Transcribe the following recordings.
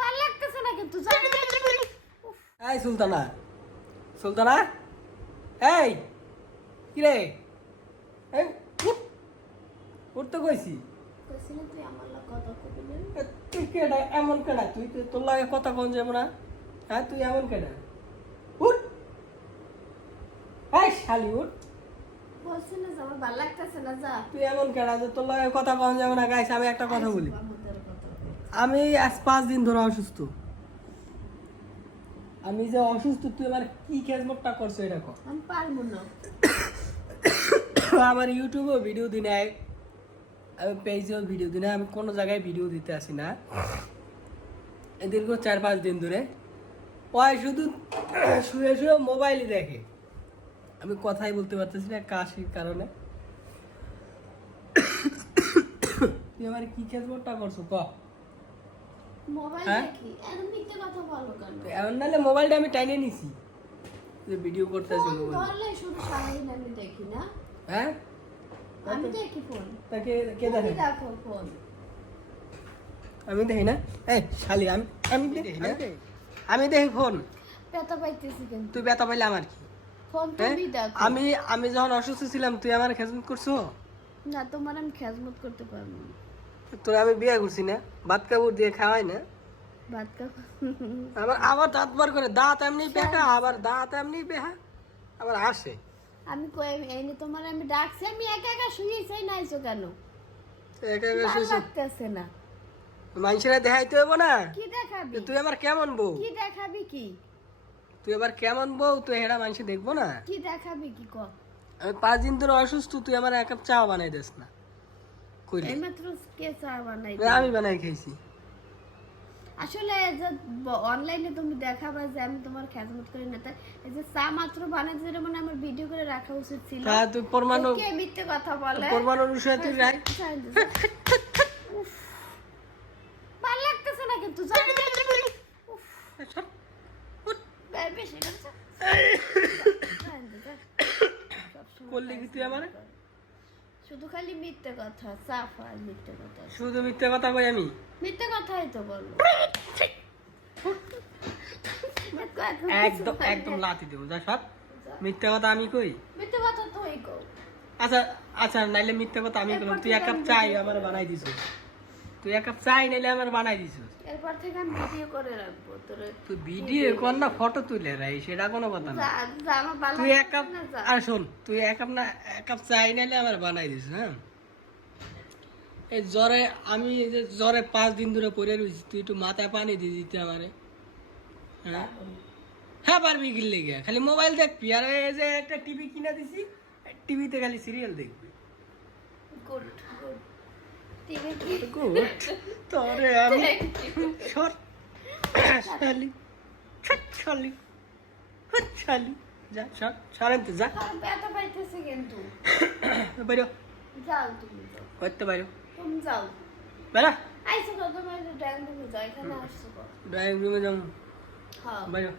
ভালো লাগতেছে না কিন্তু এই সুলতানা সুলতানা এই কি রে এই উঠতে কইছি তুই আমার লাগে কথা কবি না। তুই কেডা এমন কেডা তুই তোর লাগে কথা কোন যাবো না হ্যাঁ তুই এমন কেডা উঠ এই শালি উঠ বলছি না যে আমার ভালো লাগতেছে না যা। তুই এমন কেডা যে তোর লাগে কথা কোন যাবো না গাইস আমি একটা কথা বলি আমি আজ 5 দিন ধরে অসুস্থ আমি যে অসুস্থ তুই আমার কি খেজমতটা করছো এটা কর আমি পারবো না। আমার ইউটিউবেও ভিডিও দিই নাই আমি পেজেও ভিডিও দিই না আমি কোনো জায়গায় ভিডিও দিতে আসি না এই দীর্ঘ 4-5 দিন ধরে ওই শুধু শুয়ে শুয়ে মোবাইলই দেখে আমি কথাই বলতে পারতেছি না কাশির কারণে তুই আমার কি খেজমতটা করছো ক মোবাইল হ্যাঁ? দেখি এত মিথ্যে কথা বলো কেন? এমন নাহলে মোবাইলটা আমি টাইনে নিছি যে ভিডিও করতেছি ফোন মোবাইল ধরলে শুধু সারাদিন আমি দেখি না। হ্যাঁ আমি দেখি ফোন। তাকে কে তুমি দেখে দেখো ফোন। আমি দেখি না এই শালি আমি আমি দেখি না আমি দেখি ফোন ব্যথা পাইতেছি কিন্তু। তুই ব্যথা পাইলে আমার কি ফোন হ্যাঁ? তুমি দেখো। আমি আমি যখন অসুস্থ ছিলাম তুই আমার খেজমত করছো না তোমার আমি খেজমত করতে পারবো না। তোর আমি বিয়ে করছি না ভাত কাপড় দিয়ে খাওয়াই না ভাত খা। আবার আবার দাঁত বার করে দাঁত এমনি বেকা আবার দাঁত এমনি বেহা আবার আসে আমি কই এনে তোমার আমি ডাকছি আমি একা একা শুয়েছি নাইছো কেন? একা একা ভালো শুইছো। লাগতেছে না। মানুষেরা দেখাইতে হইব না কি দেখাবি? যে তুই আমার কেমন বউ কি দেখাবি কি? তুই আবার কেমন বউ তুই হেরা মানুষ দেখবো না কি দেখাবি কি কর? আমি 5 দিন ধরে অসুস্থ তুই আমার এক কাপ চা বানাই দিস না কইলি এইমাত্র কে চা বানাই আমি বানাই খাইছি আসলে যে অনলাইনে তুমি দেখাবা যে আমি তোমার খেদমত করি না তাই এই যে চা মাত্র বানাই যেটা মানে আমার ভিডিও করে রাখা উচিত ছিল। তা তুই পরমাণু কে মিথ্যে কথা বলে? পরমাণুর বিষয়ে তুই রাখ উফ, ভালো লাগতেছে না কিন্তু যা। উফ, বেশি করছে। করলি কি তুই আমারে শুধু খালি মিথ্যে কথা সাফা মিথ্যে কথা শুধু মিথ্যে কথা কই আমি মিথ্যে কথাই তো বলো। একদম একদম লাথি দেবো যা সব মিথ্যে কথা আমি কই মিথ্যে কথা তুই কও। আচ্ছা আচ্ছা নাইলে মিথ্যে কথা আমি কইলাম তুই এক কাপ চাই আমার বানাই দিছিস তুই এক কাপ চাই নাইলে আমার বানাই দিছিস এরপর থেকে আমি ভিডিও করে রাখবো তোর। তুই ভিডিও কর না ফটো তুলে রাই সেটা কোনো কথা না আমার ভালো তুই এক কাপ লাগতেছে না, যা। আর শোন তুই এক কাপ না এক কাপ চাই নাইলে আমার বানাই দিস হ্যাঁ এই জ্বরে আমি এই যে জ্বরে 5 দিন ধরে পড়ে রয়েছি তুই একটু মাথায় পানি দিয়ে দিতে আমারে হ্যাঁ হ্যাঁ পারবি কি লেগে খালি মোবাইল দেখবি আর এই যে একটা টিভি কিনে দিছি টিভিতে খালি সিরিয়াল দেখবি গুড গুড টিভি কি গুড তোরে আমি সর শালি ছট শালি হট শালি যা সর সরেন তো যা আর ব্যথা পাইতেছে কিন্তু বাইরো যাও তুমি যাও করতে বাইরো তুমি যাও বেড়া আইসো কত তোমার ড্রাইভিং রুমে যাও এখানে আসছো কত ড্রয়িং রুমে যাবো হ্যাঁ বাইরো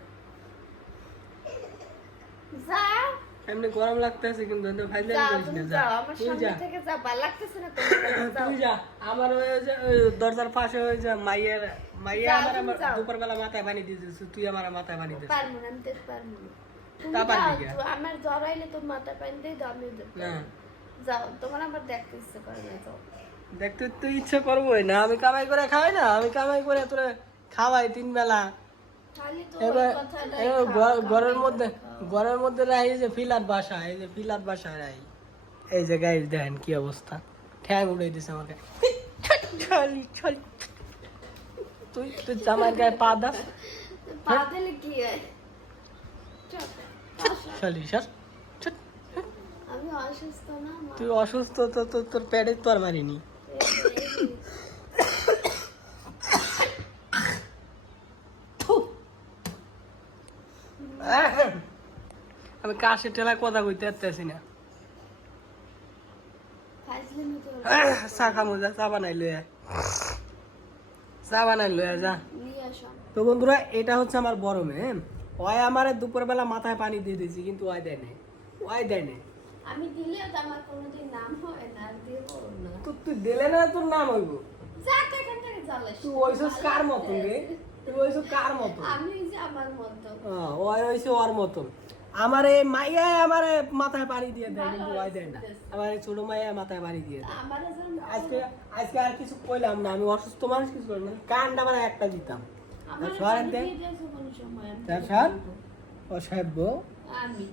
যাও এমনি গরম লাগতেছে কিন্তু ফাইলে যাও করিস তুমি না যা যাও আমার তুই সামনে যা থেকে যা ভালো লাগতেছে না তোমার যাও তুই যা আমার ওই যে ওই দরজার পাশে ওই যে মাইয়ের যাও, আমার তুমি যাও। দুপুরবেলা মাথায় পানি দিয়েছিস তুই আমার মাথায় পানি দিস পারবো না আমি দেখতে পারবো না তুমি তা পারবি যাও, কি? আমার জ্বর আইলে তুমি মাথা পানি দিয়ে দাও আমি দেখতে না যাও তোমার আবার দেখতে ইচ্ছে করে না যাও দেখতে তো ইচ্ছা করবোই না আমি কামাই করে খাই না আমি কামাই করে তোরে খাওয়াই 3 বেলা খালি তো এবার ওই কথাটাই এবার খাও, ঘরের কামাই মধ্যে করে খাও। ঘরের মধ্যে রাই যে ফিলার বাসা এই যে ফিলার বাসা রাই এই যে গাইস দেখেন কি অবস্থা ঠ্যাং উড়াই দিছে আমাকে ছলি ছলি তুই তুই জামার গায়ে পা দাস পা দিলে কি হয় চল, আসো। ছলি সর ছট। আমি অসুস্থ না মা। তুই অসুস্থ তো তোর পেটে তো আর মারিনি আমি কাশে টেলা কথা কইতে পারতেছি না ফাইজলামি করে চা খামো যা চা বানাই লই আয়। চা বানাই লই আয়, যা নিয়ে আসো তো বন্ধুরা এটা হচ্ছে আমার বড় মেয়ে ওই আমারে দুপুরবেলা মাথায় পানি দিয়ে দিয়েছি কিন্তু ওই দেয় নাই ওই দেয় নাই আমি দিলে তো আমার কোনোদিন নাম হয় না আর দেবো না তো তুই দিলে না তোর নাম হইব জ্বালাস তুই ওইসব কার মতন রে? তুই ওইসব কার মতন? আমি যে আমার মতো ওই হইছে ওর মতন। আমারে মাইয়া আমারে মাথায় পানি দিয়ে দেয়, কিন্তু ওই দেয় না। আমার এই ছোট মাইয়া মাথায় পানি দিয়ে দেয়। আমার আজকে আজকে আর কিছু কইলাম না, আমি অসুস্থ মানুষ, কিছু করলাম না, কানটা মানে একটা দিতাম। আমার সরেন দে। কোনো সময় আমি তার সার ও সাহেব আমি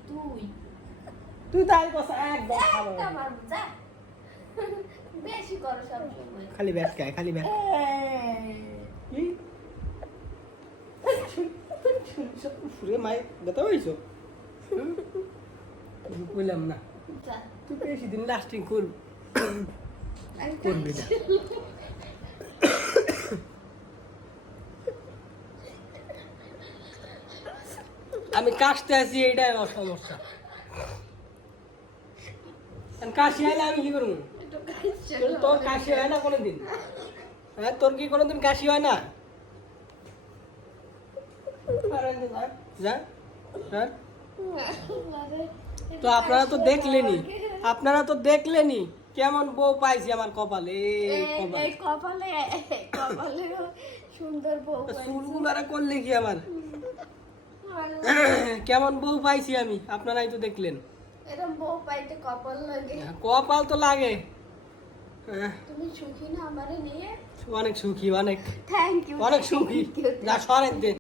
তুই তাই কথা একদম খাবো একটা মারবো, যা। বেশি করো সব সময় খালি ব্যাট খায়, খালি ব্যাট কি ফুরে মাই ব্যথা হইছো কইলাম না, যা। তুই বেশি দিন লাস্টিং করবি আমি করবি না। আমি কাশতে আছি, এইটাই আমার সমস্যা। কাশি আইলে আমি কি করবো? একটু কাশছে। তোর কাশি হয় না কোনোদিন? হ্যাঁ, তোর কি কোনোদিন কাশি হয় না? যা, যা। তো আপনারা তো দেখলেনি, আপনারা তো দেখলেনি কেমন বউ পাইছি আমার কপালে। এই কপালে সুন্দর বউ পাইছি। চুলগুলো আর করলে কি আমার কেমন বউ পাইছি আমি, আপনারাই তো দেখলেন। এরকম বউ পাইতে কপাল লাগে। কপাল তো লাগে। তুমি সুখী না আমারে নিয়ে? অনেক সুখী, অনেক থ্যাংক ইউ অনেক সুখী। যা সরেন দে।